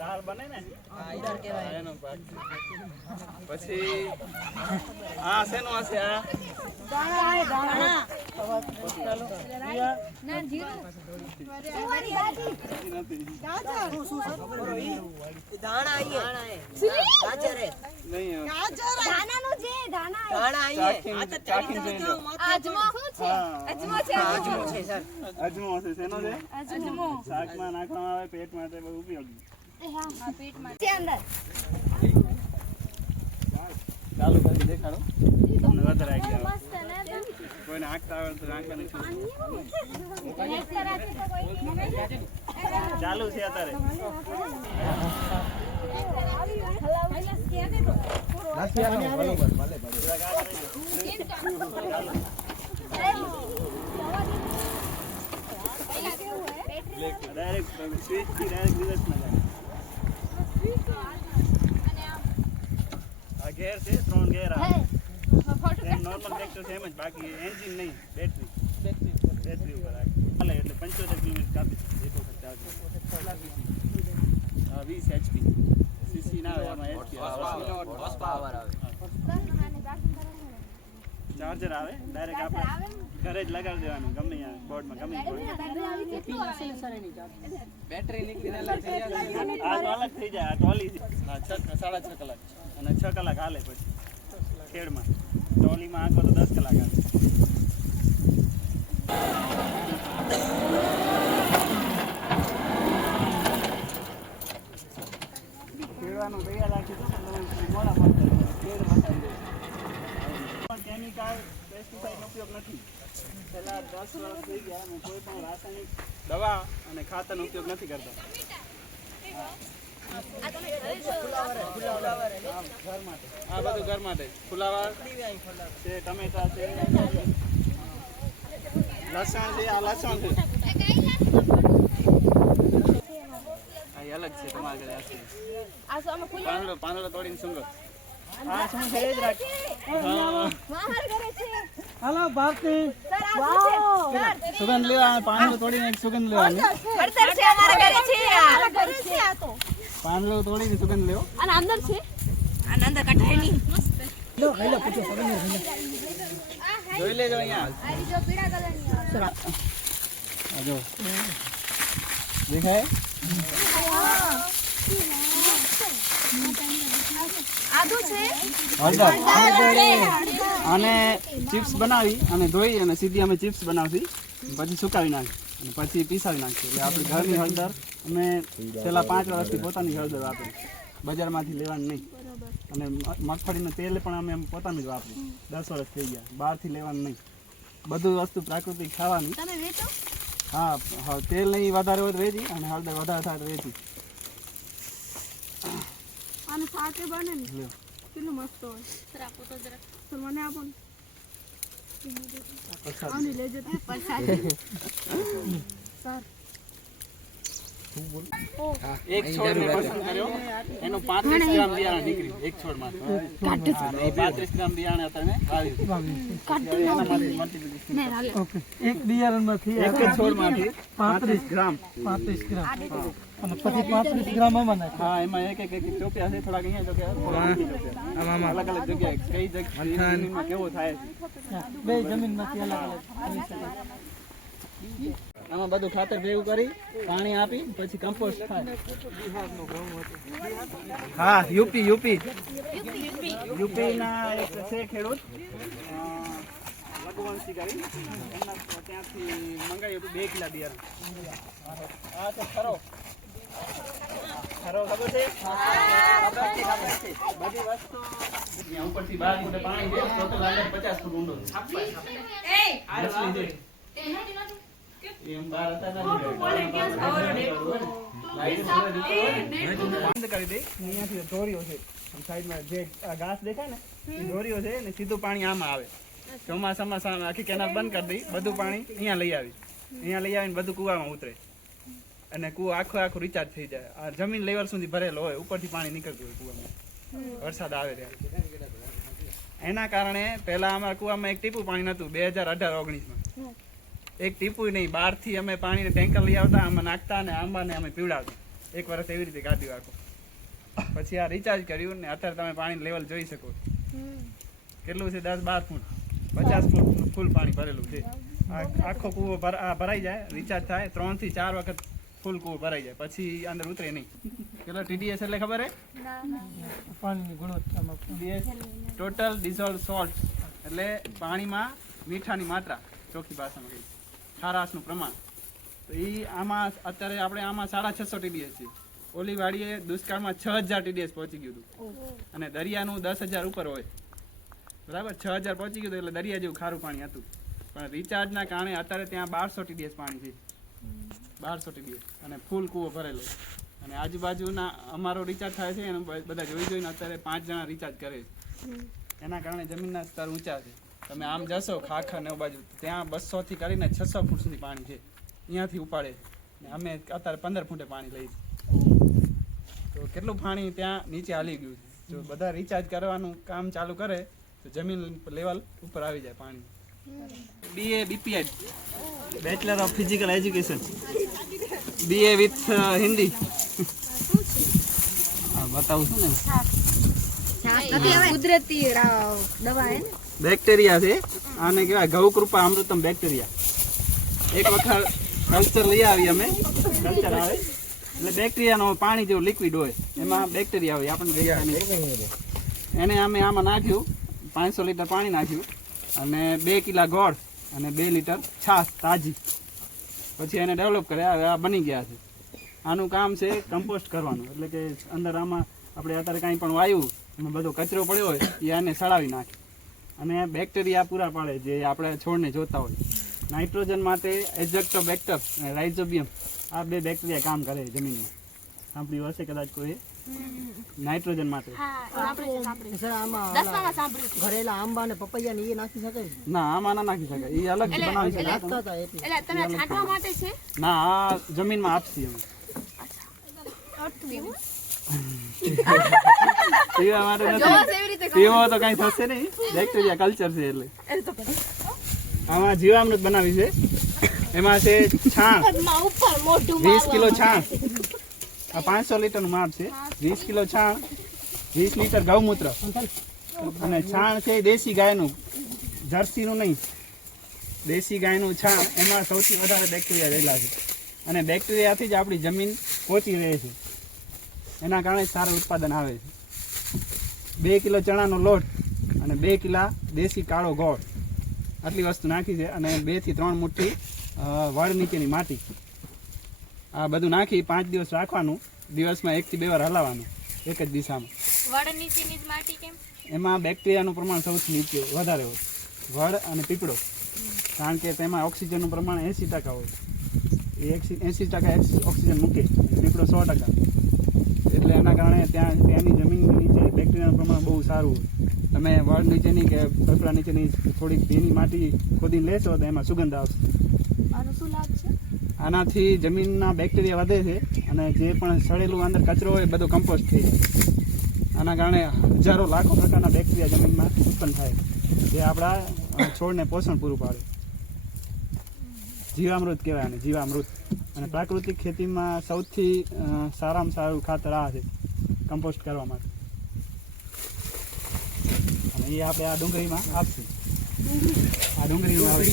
દાળ બને ને એનો પાક પછી આ શેનો હશે આ અજમો હશે શેનો છે શાકમાં નાખવામાં આવે પેટ માટે બહુ ઉપયોગી ચાલુ કરી દેખાડો તમને વધારે આઈડિયા કોઈને આંકતા આવે તો આંકવાની ચાલુ છે અત્યારે ડાયરેક્ટ સ્વિચ થી ડાયરેક્ટ રિવર્સમાં જાય આ ગેર છે 3 ગેર આવે નોર્મલ ટ્રેક્ટર છે એમ જ બાકી એન્જિન નહીં બેટરી ઉપર હાલે એટલે 75 કિલોમીટર કાપી એક વખત ચાર્જ 20 HP સીસી ના આવે આમાં HP હોર્સ પાવર આવે ચાર્જર આવે ડાયરેક્ટ આપણે ઘરે જ લગાડી દેવાનું ગમે ત્યાં બોર્ડમાં ગમે બેટરી નીકળીને અલગ થઈ જાય આ તો અલગ થઈ જાય આ ટોલી હા 6.5 કલાક અને 6 કલાક હાલે પછી ખેડમાં ટોલીમાં આખો તો 10 કલાક હાલે ખેડવાનું તૈયાર રાખી મોડા કેમિકલ પેસ્ટિસાઇડનો ઉપયોગ નથી છેલ્લા 10 વર્ષ થઈ ગયા અમે કોઈ પણ રાસાયણિક દવા અને ખાતરનો ઉપયોગ નથી કરતા આ બધું ઘર માટે ફુલાવર છે ટમેટા છે લસણ છે આ લસણ છે આ અલગ છે તમારા ઘરે પાંદડો તોડીને સુંગર આ શું છે જ રાખ માર ઘરે છે હાલો ભારતી સુગંધ લેવા પાંદડો તોડીને એક સુગંધ લેવાની ખડતર છે અમારા ઘરે છે આ તો પાંદડો તોડીને સુગંધ લેવો અને અંદર છે અને અંદર કઢાઈ ની મસ્ત લો ખાઈ લો પૂછો સુગંધ જોઈ લેજો અહીંયા આ જો પીળા કલરની આ જો દેખાય આદુ છે અને ચિપ્સ બનાવી અને ધોઈ અને સીધી અમે ચિપ્સ બનાવતી પછી સુકાવી નાખી અને પછી પીસાવી નાખી એટલે આપણી ઘરની હળદર અમે છેલ્લા 5 વર્ષથી પોતાની હળદર વાપરી બજારમાંથી લેવાની નહીં અને મગફળીનું તેલ પણ અમે પોતાનું જ વાપરી 10 વર્ષ થઈ ગયા બહારથી લેવાનું નહીં બધું વસ્તુ પ્રાકૃતિક ખાવાની હા તેલ નહીં વધારે હોય તો વેચી અને હળદર વધારે થાય તો વેચી અને સાથે બને ને કેટલું મસ્ત હોય સર આપો તો જરા તો મને આપો ને આની લેજો પ્રસાદી સર એક છોડ ને પસંદ કર્યો એનો 35 ગ્રામ બિયારણ નીકળી એક છોડમાં 35 ગ્રામ બિયારણ અત્યારે વાવ્યું ઓકે એક બિયારણમાંથી એક છોડમાંથી 35 ગ્રામ અને પછી 35 ગ્રામ આમાં નાખો હા એમાં એક ચોપ્યા છે થોડા અહીંયા ચોપ્યા અલગ અલગ જગ્યાએ કઈ જગ્યાએ કેવો થાય બે જમીનમાંથી અલગ અલગ આમાં બધું ખાતર ભેગું કરી પાણી આપી પછી કમ્પોસ્ટ થાય હા યુપી ના એક છે ખેડૂત રઘુવંશી કરી ત્યાંથી મંગાવ્યું હતું 2 કિલો બિયારણ આ તો ખરો ખબર છે બધી વસ્તુ ઉપરથી 12 ફૂટ પાણી છે ટોટલ 50 ફૂટ ઊંડો છે એમ બાર હતા બંધ કરી દે અહીંયાથી ધોરીઓ છે સાઈડમાં જે ઘાસ દેખાય ને એ ધોરીઓ છે ને સીધું પાણી આમાં આવે ચોમાસામાં આખી કેનાલ બંધ કરી દઈ બધું પાણી અહીંયા લઈ આવીને બધું કૂવામાં ઉતરે અને કૂવો આખું રિચાર્જ થઈ જાય આ જમીન લેવલ સુધી ભરેલો હોય ઉપરથી પાણી નીકળતું હોય કૂવામાં વરસાદ આવે ત્યારે એના કારણે પહેલા અમારા કૂવામાં એક ટીપું પાણી નહોતું 2018-19માં એક ટીપું નહીં બહારથી અમે પાણીને ટેન્કર લઈ આવતા આમાં નાખતા અને આંબાને અમે પીવડાવતા 1 વર્ષ એવી રીતે કાઢ્યું આખું. પછી આ રિચાર્જ કર્યું ને અત્યારે તમે પાણી લેવલ જોઈ શકો કેટલું છે, 10-12 ફૂટ 50 ફૂટ ફૂલ પાણી ભરેલું છે. આખો કૂવો ભરાઈ જાય, રિચાર્જ થાય 3 થી 4 વખત ફૂલ કૂવો ભરાઈ જાય, પછી અંદર ઉતરે નહીં. કેટલો TDS એટલે ખબર હે? પાણીની ગુણવત્તામાં ટોટલ ડિઝોલ્વ સોલ્ટ એટલે પાણીમાં મીઠાની માત્રા, ચોખ્ખી ભાષામાં કહી ખારાશનું પ્રમાણ. તો એ આમાં અત્યારે આપણે આમાં 650 TDS છે. ઓલી વાડીએ દુષ્કાળમાં 6000 TDS પહોંચી ગયું હતું અને દરિયાનું 10,000 ઉપર હોય, બરાબર. 6000 પહોંચી ગયું એટલે દરિયા જેવું ખારું પાણી હતું. પણ રિચાર્જના કારણે અત્યારે ત્યાં 1200 TDS પાણી છે, 1200 TDS અને ફૂલ કૂવો ભરેલો. અને આજુબાજુના અમારો રિચાર્જ થાય છે અને બધા જોઈને અત્યારે 5 જણા રિચાર્જ કરે છે. એના કારણે જમીનના સ્તર ઊંચા છે. તમે આમ જશો ખાખા ને બાજુ, ત્યાં 200 થી કરીને 600 ફૂટ સુધી પાણી છે, અહીંયાથી ઉપાડે. ને અમે અત્યારે 15 ફૂટે પાણી લઈએ છીએ. તો કેટલું પાણી ત્યાં નીચે હાલી ગયું છે. જો બધા રિચાર્જ કરવાનું કામ ચાલુ કરે તો જમીન લેવલ ઉપર આવી જાય પાણી. BA BPI bachelor of physical education, BA with Hindi. બતાવું છું ને, કુદરતી દવા હે, બેક્ટેરિયા છે. આને કહેવાય ગૌ કૃપા અમૃતમ બેક્ટેરિયા. એક વખત કલ્ચર લઈ આવી અમે, કલ્ચર આવે એટલે બેક્ટેરિયાનો પાણી જેવું લિક્વિડ હોય, એમાં બેક્ટેરિયા હોય, આપણને એને અમે આમાં નાખ્યું, 500 લીટર પાણી નાખ્યું અને 2 કિલા ગોળ અને 2 લીટર છાશ તાજી. પછી એને ડેવલપ કર્યા, હવે આ બની ગયા છે. આનું કામ છે કમ્પોસ્ટ કરવાનું, એટલે કે અંદર આમાં આપણે અત્યારે કાંઈ પણ વાયુ એમાં બધો કચરો પડ્યો હોય એ આને સડાવી નાખે અને બેક્ટેરિયા પૂરા પાડે જે આપણે છોડને જોતા હોય. નાઇટ્રોજન માટે એઝેક્ટોબેક્ટર અને રાઇઝોબિયમ, આ 2 બેક્ટેરિયા કામ કરે જમીનમાં. સાંભળ્યું હશે કદાચ કોઈ નાઇટ્રોજન માટે. ઘરેલા આંબા ને પપૈયા ને એ નાખી શકાય? ના, આમાં ના નાખી શકાય, એ અલગ બનાવી શકાય. ના, આ જમીનમાં આપશી અમે. પીવા માટે નથી, પીવો તો કઈ થશે નહીં, બેક્ટેરિયા કલ્ચર છે એટલે. આમાં જીવામૃત બનાવી છે. એમાં છે છાણ, 20 કિલો છાણ. આ 500 લીટરનું માપ છે. 20 કિલો છાણ, 20 લીટર ગૌમૂત્ર અને છાણ છે દેશી ગાયનું, જર્સીનું નહીં, દેશી ગાયનું છાણ. એમાં સૌથી વધારે બેક્ટેરિયા રહેલા છે અને બેક્ટેરિયાથી જ આપણી જમીન પોચી રહે છે. એના કારણે સારું ઉત્પાદન આવે છે. 2 કિલો ચણાનો લોટ અને 2 કિલા દેશી કાળો ગોળ, આટલી વસ્તુ નાખી છે અને 2 થી 3 મુઠ્ઠી વડ નીચેની માટી. આ બધું નાખી 5 દિવસ રાખવાનું, દિવસમાં 1 થી 2 વાર હલાવવાનું એક જ દિશામાં. વડ નીચેની માટી કેમ? એમાં બેક્ટેરિયાનું પ્રમાણ સૌથી નીચે વધારે હોય, વડ અને પીપળો, કારણ કે તેમાં ઓક્સિજનનું પ્રમાણ 80% હોય. એ 80% ઓક્સિજન મૂકે, પીપળો 100%. એટલે એના કારણે ત્યાંની જમીનની નીચે બેક્ટેરિયાનું પ્રમાણ બહુ સારું હોય. તમે વડ નીચેની કે પીપળા નીચેની થોડીક ભીની માટી ખોદીને લેશો તો એમાં સુગંધ આવશે. આનો શું લાભ છે? આનાથી જમીનના બેક્ટેરિયા વધે છે અને જે પણ સડેલું અંદર કચરો હોય એ બધો કમ્પોસ્ટ થઈ જાય. આના કારણે હજારો લાખો પ્રકારના બેક્ટેરિયા જમીનમાં ઉત્પન્ન થાય, જે આપણા છોડને પોષણ પૂરું પાડે. જીવામૃત કહેવાય આને, જીવામૃત. અને પ્રાકૃતિક ખેતીમાં સૌથી સારામાં સારું ખાતર આ છે કમ્પોસ્ટ કરવા માટે. અને એ આપણે આ ડુંગળીમાં આપશું. આ ડુંગળીમાં આવે